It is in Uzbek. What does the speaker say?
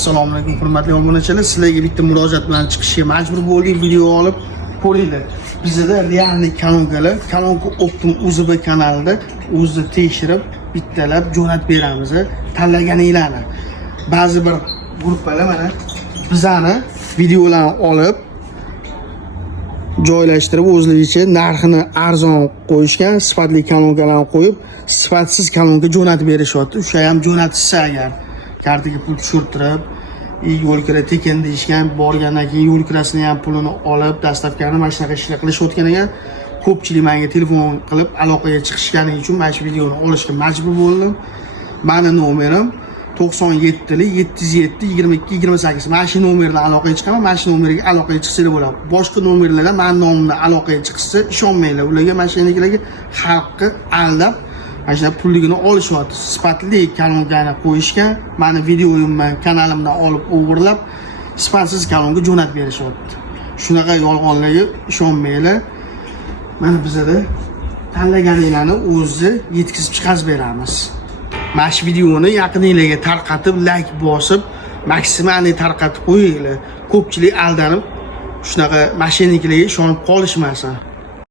Assalomu alaykum hurmatli obunachilar, sizlarga bitta murojaat bilan chiqishga majbur bo'ldik. Video olib ko'ringlar. Bizda realniy kanonkalar, Kanonka Optim UZB kanalida o'zni tekshirib, bittalab jo'natib beramiz. Tanlaganinglarni. Ba'zi bir gruppalar mana bizani videolarni olib joylashtirib o'zlaricha narxini arzon qo'yishgan, sifatli kanonkalarni qo'yib, sifatsiz kanonka jo'natib berishyapti. O'sha ham jo'natishsa agar kartaga pul tushirtirib, yo'l kira tekin deyishgan, borgandan keyin yo'l kirasini ham pulini olib, dastavkani mana shunaqa ishlar qilishayotgan ekan. Ko'pchilik menga telefon qilib aloqaga chiqishgani uchun mana shu videoni olishga majbur bo'ldim. Meni nomerim 97-707-22-28. Mana shu nomerdan aloqaga chiqaman, mana shu nomerga aloqaga chiqsanglar bo'ladi. Boshqa nomerlardan men nomimdan aloqaga chiqsa ishonmanglar. Ularga mashinalarga xalqni aldab mana shu pulligini olishyapti. Sifatli kanonkani qo'yishgan, meni videoyimdan, kanalimdan olib o'g'irlab, sifatsiz kanonga jo'natib berishyapti. Shunaqa yolg'onlarga ishonmanglar. Mana bizda tanlaganinglarni o'zi yetkazib chiqarib beramiz. Mana shu videoni yaqininglarga tarqatib, like bosib, maksimalni tarqatib qo'yinglar. Ko'pchilik aldanib, shunaqa mashinalarga ishonib qolishmasin.